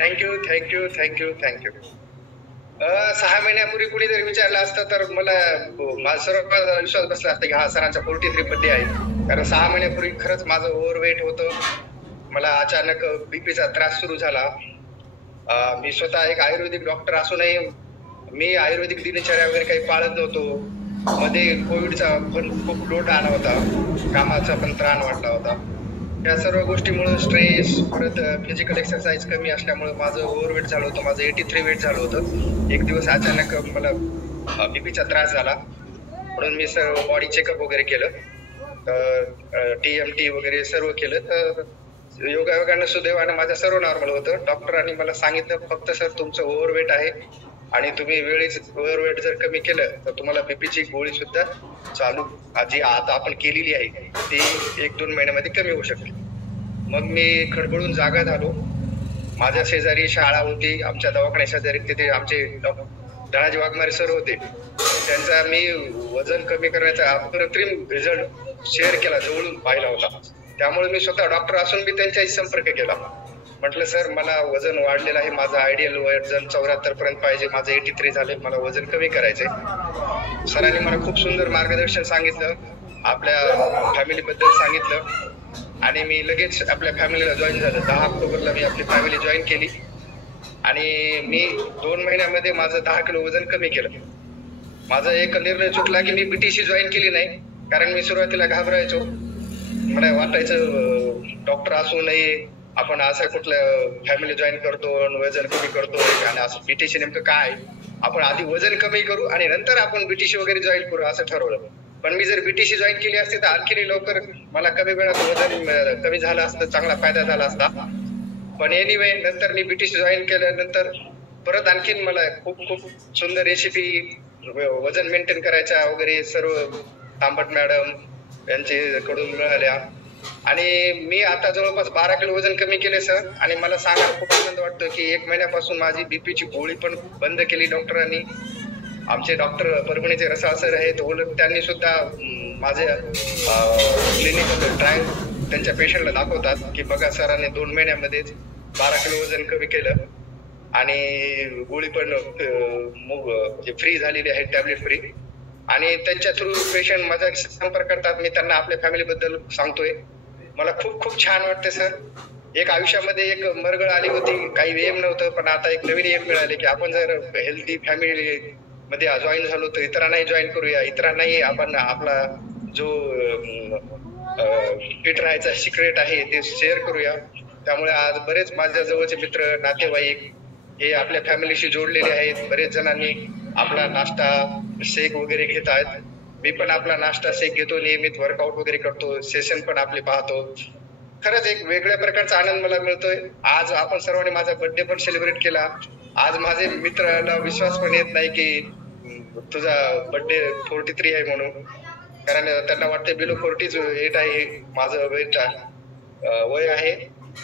Thank you, thank you, thank you, thank you. 6 महिन्यापूर्वी कुणी जर विचारलं असतं तर मला माझा सर्व विश्वास बसला असता की हा सरांचा 43 बर्थडे आहे. कारण 6 महिन्यापूर्वी खरंच माझं ओव्हरवेट होतं. मला अचानक बीपीचा त्रास सुरू झाला. मी स्वतः एक आयुर्वेदिक डॉक्टर असूनही मी आयुर्वेदिक दिनचर्या वगैरे काही पाळत नव्हतो. मध्ये कोविडचा पण खूप लोड आला होता. कामाचा पण ताण वाढला होता. या सर्व गोष्टीमुळे स्ट्रेस परत फिजिकल एक्सरसाइज कमी असल्यामुळे माझं ओव्हरवेट झालं होतं. माझं 83 वेट झालं होतं. एक दिवस अचानक मला बीपीचा त्रास झाला. म्हणून मी सर्व बॉडी चेकअप वगैरे केलं. TMT वगैरे सर्व केलं. तर योगायोगानं सुदैवानं माझं सर्व नॉर्मल होतं. डॉक्टरांनी मला सांगितलं फक्त सर तुमचं ओव्हरवेट आहे आणि तुम्ही वेळेच ओव्हरवेट जर कमी केलं तर तुम्हाला बीपीची गोळी सुद्धा चालू जी आता आपण केलेली आहे ती 1-2 महिन्यामध्ये कमी होऊ शकते. मग मी खडबडून जागा झालो. माझ्या शेजारी शाळा होती. आमच्या दवाखान्या शेजारी तिथे आमचे धनाजी वाघमारे सर होते. त्यांचा मी वजन कमी करण्याचा अप्रतिम रिझल्ट शेअर केला, जवळून पाहिला होता. त्यामुळे मी स्वतः डॉक्टर असून मी त्यांच्याशी संपर्क केला. म्हटलं सर मला वजन वाढलेलं आहे. माझं आयडियल वजन 74 पर्यंत पाहिजे. माझं 83 झाले. मला वजन कमी करायचंय. सरांनी मला खूप सुंदर मार्गदर्शन सांगितलं. आपल्या फॅमिली बद्दल सांगितलं आणि मी लगेच आपल्या फॅमिलीला जॉईन झालो. 10 ऑक्टोबरला मी आपली फॅमिली जॉईन केली आणि मी 2 महिन्यामध्ये माझं 10 किलो वजन कमी केलं. माझा एक निर्णय चुकला की मी बीटीसी जॉईन केली नाही. कारण मी सुरुवातीला घाबरायचो. मला वाटायचं डॉक्टर असूनही आपण असं कुठलं फॅमिली जॉईन करतो वजन कमी करतो आणि असं बीटीसी नेमकं काय. आपण आधी वजन कमी करू आणि नंतर आपण बीटीसी वगैरे जॉईन करू असं ठरवलं. पण मी जर बीटीसी जॉईन केली असती तर आणखी लवकर मला कमी वेळात वजन कमी झालं असतं, चांगला फायदा झाला असता. पण एनिवे नंतर मी बीटीसी जॉईन केल्यानंतर परत आणखीन मला खूप खूप सुंदर रेसिपी वजन मेंटेन करायच्या वगैरे सर्व तांबट मॅडम यांच्याकडून मिळाल्या आणि मी आता जवळपास 12 किलो वजन कमी केले सर. आणि मला सांगायला खूप आनंद वाटतो की 1 महिन्यापासून माझी बीपीची गोळी पण बंद केली डॉक्टरांनी. आमचे डॉक्टर परभणीचे रसाळ सर आहेत. उलट त्यांनी सुद्धा माझ्या क्लिनिकल ट्रायल त्यांच्या पेशंटला दाखवतात की बघा सरांनी 2 महिन्यामध्येच 12 किलो वजन कमी केलं आणि गोळी पण फ्री झालेली आहे, टॅबलेट फ्री. आणि त्यांच्या थ्रू पेशंट माझा संपर्क करतात. मी त्यांना आपल्या फॅमिली बद्दल सांगतोय. मला खूप खूप छान वाटते सर. एक आयुष्यामध्ये एक मरगळ आली होती, काही एम नव्हतं, पण आता एक नवीन एम मिळाले की आपण जर हेल्दी फॅमिली मध्ये जॉईन झालो तर इतरांनाही जॉईन करूया. इतरांनाही आपण आपला जो फिट राहायचा सिक्रेट आहे ते शेअर करूया. त्यामुळे आज बरेच माझ्या जवळचे मित्र नातेवाईक हे आपल्या फॅमिलीशी जोडलेले आहेत. बरेच जणांनी आपला नाश्ता शेक वगैरे घेत आहेत. मी पण आपला नाश्ता शेक घेतो, नियमित वर्कआउट वगैरे करतो, सेशन पण आपले पाहतो. खरंच एक वेगळ्या प्रकारचा आनंद मला मिळतोय. आज आपण सर्वांनी माझा बर्थडे पण सेलिब्रेट केला. आज माझे मित्राला विश्वास पण येत नाही की तुझा बर्थडे 43 आहे म्हणून. कारण त्यांना वाटते बिलो 40 एट आहे माझं वेट वय आहे.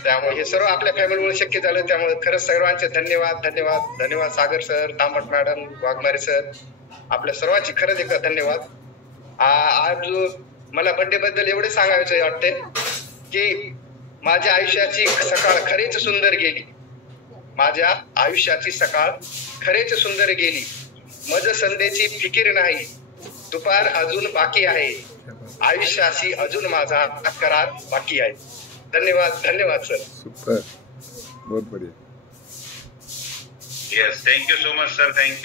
त्यामुळे हे सर्व आपल्या फॅमिलीमुळे शक्य झालं. त्यामुळे खरंच सर्वांचे धन्यवाद धन्यवाद धन्यवाद. सागर सर, तांबट मॅडम, वाघमारे सर, आपल्या सर्वांची खरंच एकदा धन्यवाद. आज मला बर्थडे बद्दल एवढे सांगायचे वाटते की माझ्या आयुष्याची सकाळ खरेच सुंदर गेली. माझ्या आयुष्याची सकाळ खरेच सुंदर गेली. मज संध्येची फिकीर नाही. दुपार अजून बाकी आहे. आयुष्याशी अजून माझा करार बाकी आहे. धन्यवाद धन्यवाद सर. सुपर, बहुत बढ़िया. Yes, thank you so much, sir. Thank you.